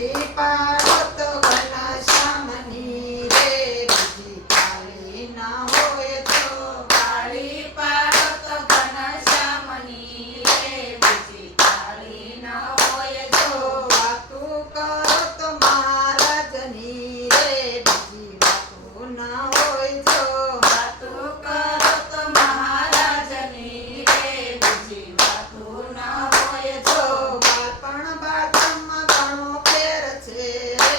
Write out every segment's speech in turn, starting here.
પાડો તો ઘનશ્યામની રે બીજી કાળી ના હોય તો કાળી પાડો તો ઘનશ્યામની રે બીજી કાળી ન હોય જો વાતું કરો તો મહારાજની રે બીજી વાતું ના હોય જો વાતું કરો તો મહારાજની રે બીજી વાતું ન હોય જો બાળપણ બાળપણમાં ઘણો ફેર છે રે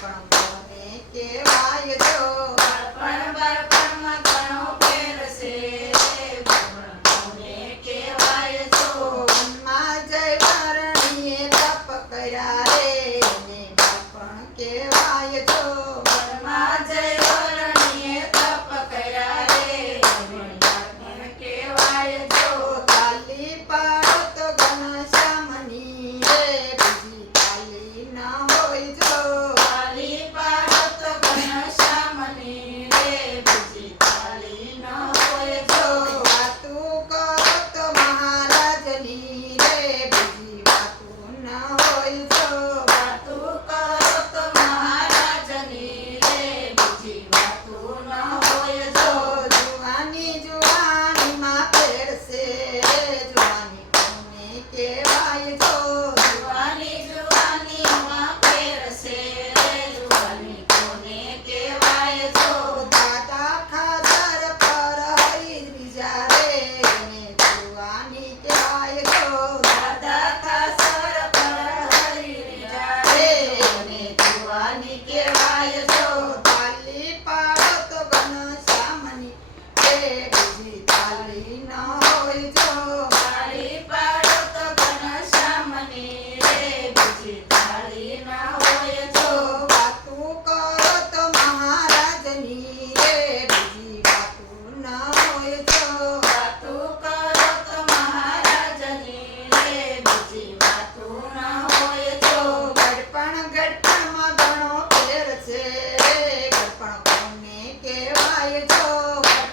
બાળપણ કોને કહેવાય જો બાળપણ બાળપણમાં ઘણો ફેર છે રે બાળપણ કોને કહેવાય જો વનમાં જય વરણીએ તપ કર્યા રે એને બાળપણ કહેવાય જો વનમાં જય વરણીએ તપ કર્યા રે એને બાળપણ કહેવાય જો તાલી પાડો તો ઘનશ્યામની રે બીજી તાલી ના હોય જો કાળી પાડો તો ઘનશ્યામની રે બીજી કાળી ન હોય જો વાતું કરો તો મહારાજની રે બીજી વાતું ના હોય જો વાતું કરો તો મહારાજની રે બીજી વાતું ન હોય જો જુવાની જુવાનીમાં ફેરશે રે જુવાની કોને કહેવાય જો જુવાની જુવાનીમાં ફેર છે રે જુવાની કોને કહેવાય જો દાદા ખાતર પર હરી બીજા રે એને જુવાની કહેવાય જો દાદા ખાસર પર હરી રીજા રે એને જુવાની કહેવાય જો તાલી પાડો તો ઘનશ્યામની રે બીજી તાલી ન હોય જો કાળી પાડો તો ઘનશ્યામની રે બીજી કાળી ન હોય જો વાતું કરો તો મહારાજની રે બીજી વાતું ન હોય જો વાતું કરો તો મહારાજની રે બીજી વાતું ન હોય જો ગડપણ ગડપણમાં ઘણો ફેર છે રે ગડપણ કોને કહેવાય જો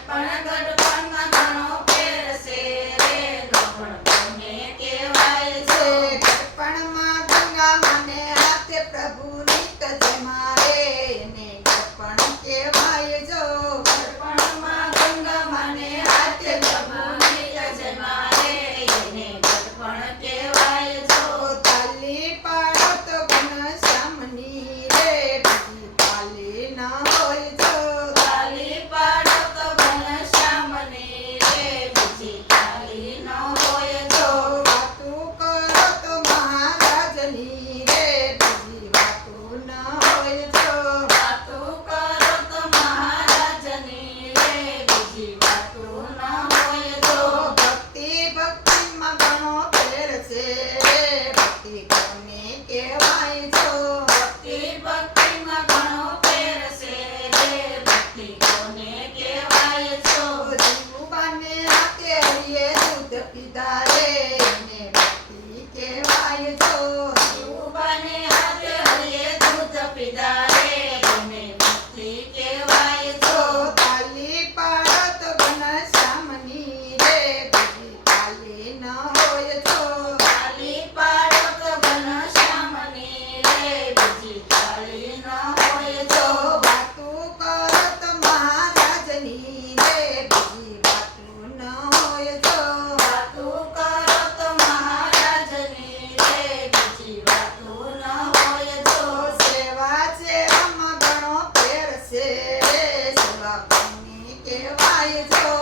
પણ ગઢપણમાં ઘણો ફેર છે રે ગઢપણ કોને કહેવાય છે જો ગડપણમાં ગંગા મને હાથે પ્રભુ નિત જમા રે એને ગડપણ કહેવાય જો ગઢપણમાં ગંગા માને હાથે પ્રભુની યજમા રે એને ગઢપણ કહેવાય જો તાલી પાડો તો ઘનશ્યામની રે બીજી તાલી ન હોય જો કાળી પાડો તો ઘનશ્યામની રે બીજી કાળી ન હોય જો વાતું કરો તો મહારાજની રે બીજી વાતું ન હોય જો વાતું કરો તો મહારાજની રે બીજી વાતું ન હોય જો ભક્તિ ભક્તિમાં ઘણો ફેર છે રે ભક્તિ કોને કહેવાય જો ભક્તિ ભક્તિમાં ઘણો ફેર છે રે ભક્તિ કોને કહેવાય જો જીવુબાને હાથે હરિયે દૂધ પીધા રે એને ભક્તિ કહેવાય જો જીવુબાને હાથે હરિયે દૂધ પીધા રે એને ભક્તિ કહેવાય જો તાલી પાડો તો ઘનશ્યામની રે બીજી તાલી ન હોય જો કાળી પાડો તો ઘનશ્યામની રે બીજી કાળી ન હોય જો વાતું કરો તો મહારાજની રે બીજી વાતું ન હોય જો વાતું કરો તો મહારાજની રે બીજી વાતું ન હોય જો સેવા સેવામાં ઘણો ફેર છે રે સેવા કોને કહેવાય જો